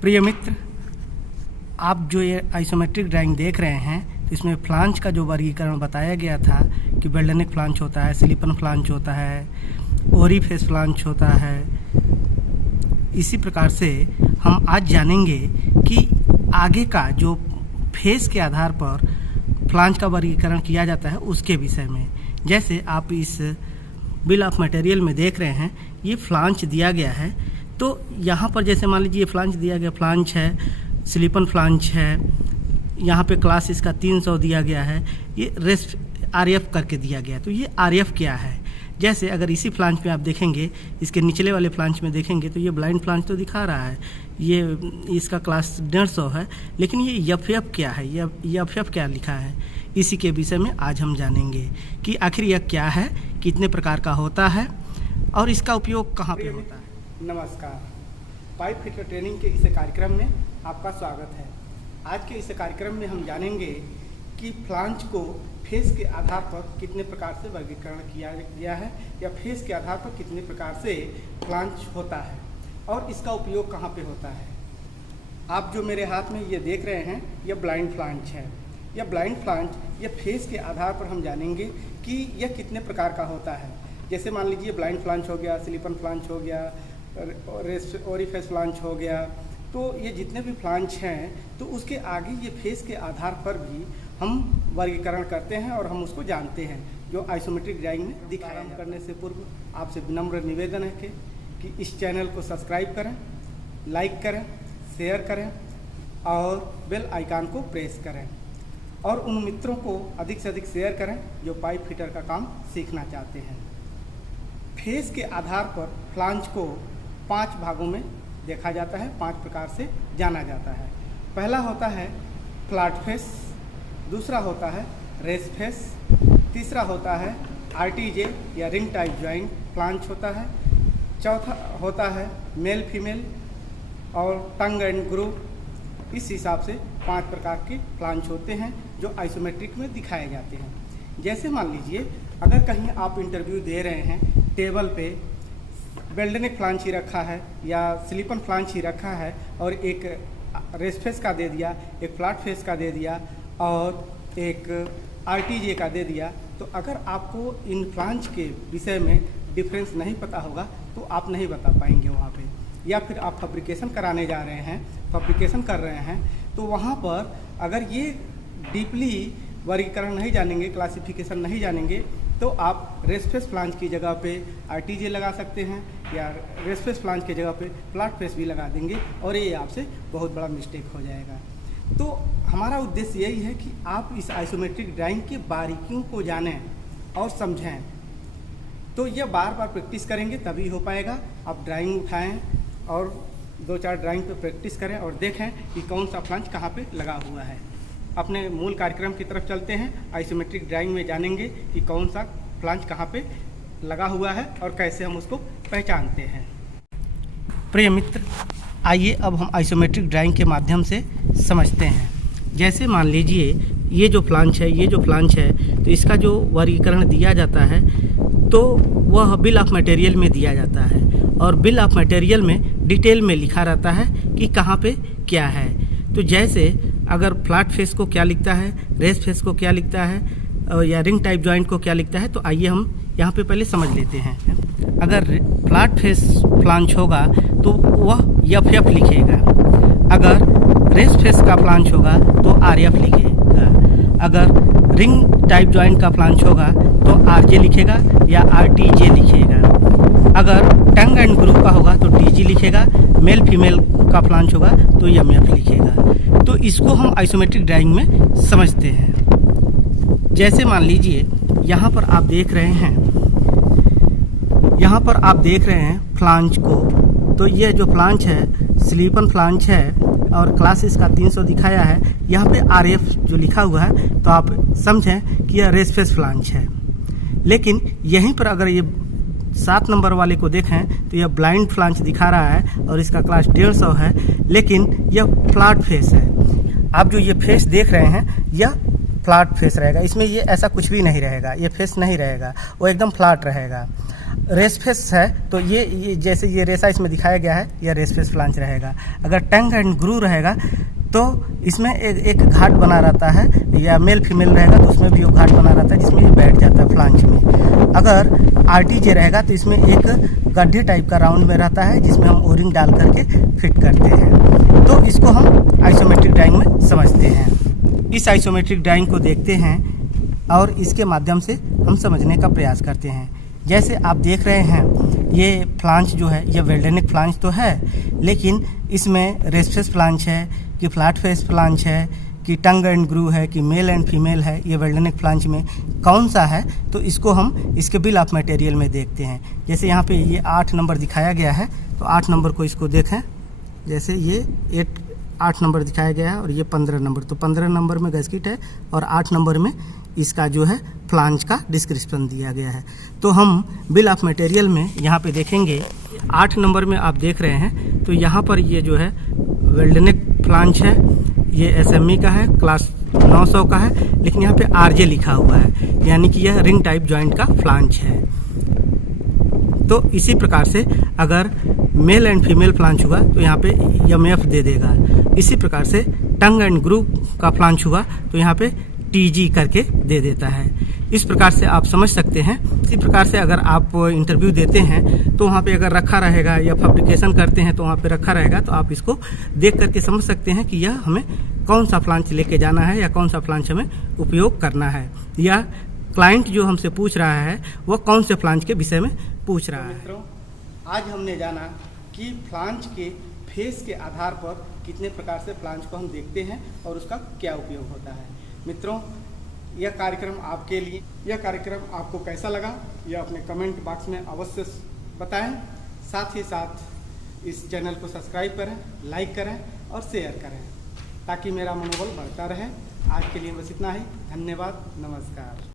प्रिय मित्र, आप जो ये आइसोमेट्रिक ड्राइंग देख रहे हैं तो इसमें फ्लांज का जो वर्गीकरण बताया गया था कि बेल्डेनिक फ्लांज होता है, सिलिकन फ्लांज होता है, ओरिफेस फ्लांज होता है। इसी प्रकार से हम आज जानेंगे कि आगे का जो फेस के आधार पर फ्लांज का वर्गीकरण किया जाता है उसके विषय में। जैसे आप इस बिल ऑफ मटेरियल में देख रहे हैं, ये फ्लांज दिया गया है। तो यहाँ पर जैसे मान लीजिए फ्लांज दिया गया, फ्लांज है, सिलिकन फ्लांज है, यहाँ पे क्लास इसका 300 दिया गया है, ये रेस्ट RF करके दिया गया है। तो ये RF क्या है? जैसे अगर इसी फ्लांज में आप देखेंगे, इसके निचले वाले फ्लांज में देखेंगे तो ये ब्लाइंड फ्लांज तो दिखा रहा है, ये इसका क्लास 150 है, लेकिन ये FF क्या है, ये FF क्या लिखा है, इसी के विषय में आज हम जानेंगे कि आखिर यह क्या है, कितने प्रकार का होता है और इसका उपयोग कहाँ पे होता है। नमस्कार, पाइप फिटर ट्रेनिंग के इस कार्यक्रम में आपका स्वागत है। आज के इस कार्यक्रम में हम जानेंगे कि फ्लांज को फेस के आधार पर कितने प्रकार से वर्गीकरण किया गया है या फेस के आधार पर कितने प्रकार से फ्लांज होता है और इसका उपयोग कहाँ पे होता है। आप जो मेरे हाथ में ये देख रहे हैं, यह ब्लाइंड फ्लांज है। यह ब्लाइंड फ्लांज यह फेस के आधार पर हम जानेंगे कि यह कितने प्रकार का होता है। जैसे मान लीजिए ब्लाइंड फ्लांज हो गया, सिलिकन फ्लांज हो गया, ओरिफेस फ्लांज हो गया। तो ये जितने भी फ्लांज हैं तो उसके आगे ये फेस के आधार पर भी हम वर्गीकरण करते हैं और हम उसको जानते हैं, जो आइसोमेट्रिक ड्राइंग में दिखाया करने से पूर्व आपसे विनम्र निवेदन है कि इस चैनल को सब्सक्राइब करें, लाइक करें, शेयर करें और बेल आइकन को प्रेस करें और उन मित्रों को अधिक से अधिक शेयर करें जो पाइप फिटर का काम सीखना चाहते हैं। फेस के आधार पर फ्लांज को 5 भागों में देखा जाता है, 5 प्रकार से जाना जाता है। पहला होता है फ्लैट फेस, दूसरा होता है रेस फेस, तीसरा होता है RTJ या रिंग टाइप जॉइंट फ्लांज होता है, चौथा होता है मेल फीमेल और टंग एंड ग्रूव। इस हिसाब से 5 प्रकार के फ्लांज होते हैं जो आइसोमेट्रिक में दिखाए जाते हैं। जैसे मान लीजिए अगर कहीं आप इंटरव्यू दे रहे हैं, टेबल पे बेल्डेनिक फ्लांज ही रखा है या सिलिकन फ्लांज ही रखा है और एक रेस फेस का दे दिया, एक फ्लैट फेस का दे दिया और एक RTJ का दे दिया, तो अगर आपको इन फ्लांज के विषय में डिफरेंस नहीं पता होगा तो आप नहीं बता पाएंगे वहाँ पे। या फिर आप फैब्रिकेशन कराने जा रहे हैं, फैब्रिकेशन कर रहे हैं, तो वहाँ पर अगर ये डीपली वर्गीकरण नहीं जानेंगे, क्लासिफिकेशन नहीं जानेंगे, तो आप रेस फेस फ्लांज की जगह पे RTJ लगा सकते हैं या रेस फेस फ्लांज की जगह पे फ्लैट फेस भी लगा देंगे और ये आपसे बहुत बड़ा मिस्टेक हो जाएगा। तो हमारा उद्देश्य यही है कि आप इस आइसोमेट्रिक ड्राइंग की बारीकियों को जानें और समझें। तो यह बार बार प्रैक्टिस करेंगे तभी हो पाएगा। आप ड्राइंग उठाएं और 2-4 ड्राइंग पे प्रैक्टिस करें और देखें कि कौन सा फ्लांज कहाँ पे लगा हुआ है। अपने मूल कार्यक्रम की तरफ चलते हैं। आइसोमेट्रिक ड्राइंग में जानेंगे कि कौन सा फ्लांज कहाँ पे लगा हुआ है और कैसे हम उसको पहचानते हैं। प्रिय मित्र, आइए अब हम आइसोमेट्रिक ड्राइंग के माध्यम से समझते हैं। जैसे मान लीजिए ये जो फ्लांज है, तो इसका जो वर्गीकरण दिया जाता है तो वह बिल ऑफ मटेरियल में दिया जाता है और बिल ऑफ मटेरियल में डिटेल में लिखा रहता है कि कहाँ पे क्या है। तो जैसे अगर फ्लैट फेस को क्या लिखता है, रेस फेस को क्या लिखता है या रिंग टाइप जॉइंट को क्या लिखता है, तो आइए हम यहाँ पे पहले समझ लेते हैं। अगर फ्लैट फेस फ्लांज होगा तो वह FF लिखेगा, अगर रेस फेस का फ्लांज होगा तो RF लिखेगा, अगर रिंग टाइप जॉइंट का फ्लांज होगा तो RJ लिखेगा या RTJ लिखेगा, अगर टंग एंड ग्रूव का होगा तो TG लिखेगा, मेल फीमेल का फ्लांज होगा तो MF लिखेगा। तो इसको हम आइसोमेट्रिक ड्राइंग में समझते हैं। जैसे मान लीजिए यहाँ पर आप देख रहे हैं फ्लांज को, तो यह जो फ्लांज है सिलिकन फ्लांज है और क्लास इसका 300 दिखाया है। यहाँ पे RF जो लिखा हुआ है तो आप समझें कि यह रेस फेस फ्लांज है। लेकिन यहीं पर अगर ये 7 नंबर वाले को देखें तो यह ब्लाइंड फ्लांज दिखा रहा है और इसका क्लास 150 है, लेकिन यह फ्लैट फेस है। आप जो ये फेस देख रहे हैं यह फ्लैट फेस रहेगा, इसमें ये ऐसा कुछ भी नहीं रहेगा, ये फेस नहीं रहेगा, वो एकदम फ्लैट रहेगा। रेस फेस है तो ये जैसे ये रेसा इसमें दिखाया गया है, यह रेस फेस फ्लांच रहेगा। अगर टंग एंड ग्रू रहेगा तो इसमें एक घाट बना रहता है, या मेल फीमेल रहेगा तो उसमें भी वो घाट बना रहता है जिसमें ये बैठ जाता है फ्लांच में। अगर आरटीजे रहेगा तो इसमें एक गड्ढे टाइप का राउंड में रहता है जिसमें हम ओरिंग डाल करके फिट करते हैं। तो इसको हम आइसोमेट्रिक ड्राइंग में समझते हैं। इस आइसोमेट्रिक ड्राइंग को देखते हैं और इसके माध्यम से हम समझने का प्रयास करते हैं। जैसे आप देख रहे हैं ये फ्लांच जो है ये वेल्डेनिक फ्लांच तो है, लेकिन इसमें रेस फेस फ्लांच है कि फ्लैट फेस फ्लांच है कि टंग एंड ग्रू है कि मेल एंड फीमेल है, ये वेल्डेनिक फ्लांच में कौन सा है तो इसको हम इसके बिल ऑफ मटेरियल में देखते हैं। जैसे यहाँ पे ये 8 नंबर दिखाया गया है तो 8 नंबर को इसको देखें। जैसे ये 8 नंबर दिखाया गया है और ये 15 नंबर, तो 15 नंबर में गैस्किट है और 8 नंबर में इसका जो है फ्लांच का डिस्क्रिप्शन दिया गया है। तो हम बिल ऑफ मटेरियल में यहाँ पे देखेंगे 8 नंबर में आप देख रहे हैं तो यहाँ पर ये जो है वेल्डेनिक फ्लांच है, ये एसएमई का है, क्लास 900 का है, लेकिन यहाँ पे आरजे लिखा हुआ है, यानी कि यह रिंग टाइप जॉइंट का फ्लांच है। तो इसी प्रकार से अगर मेल एंड फीमेल फ्लांच हुआ तो यहाँ पे एमएफ दे देगा। इसी प्रकार से टंग एंड ग्रू का फ्लांच हुआ तो यहाँ पे टीजी करके दे देता है। इस प्रकार से आप समझ सकते हैं। इसी प्रकार से अगर आप इंटरव्यू देते हैं तो वहाँ पे अगर रखा रहेगा या फैब्रिकेशन करते हैं तो वहाँ पे रखा रहेगा, तो आप इसको देख करके समझ सकते हैं कि यह हमें कौन सा फ्लांच लेके जाना है या कौन सा फ्लांच हमें उपयोग करना है, या क्लाइंट जो हमसे पूछ रहा है वह कौन से फ्लांच के विषय में पूछ रहा है। मित्रों, आज हमने जाना कि फ्लांच के फेस के आधार पर कितने प्रकार से फ्लांच को हम देखते हैं और उसका क्या उपयोग होता है। मित्रों, यह कार्यक्रम आपके लिए, यह कार्यक्रम आपको कैसा लगा यह अपने कमेंट बॉक्स में अवश्य बताएं। साथ ही साथ इस चैनल को सब्सक्राइब करें, लाइक करें और शेयर करें ताकि मेरा मनोबल बढ़ता रहे। आज के लिए बस इतना ही। धन्यवाद, नमस्कार।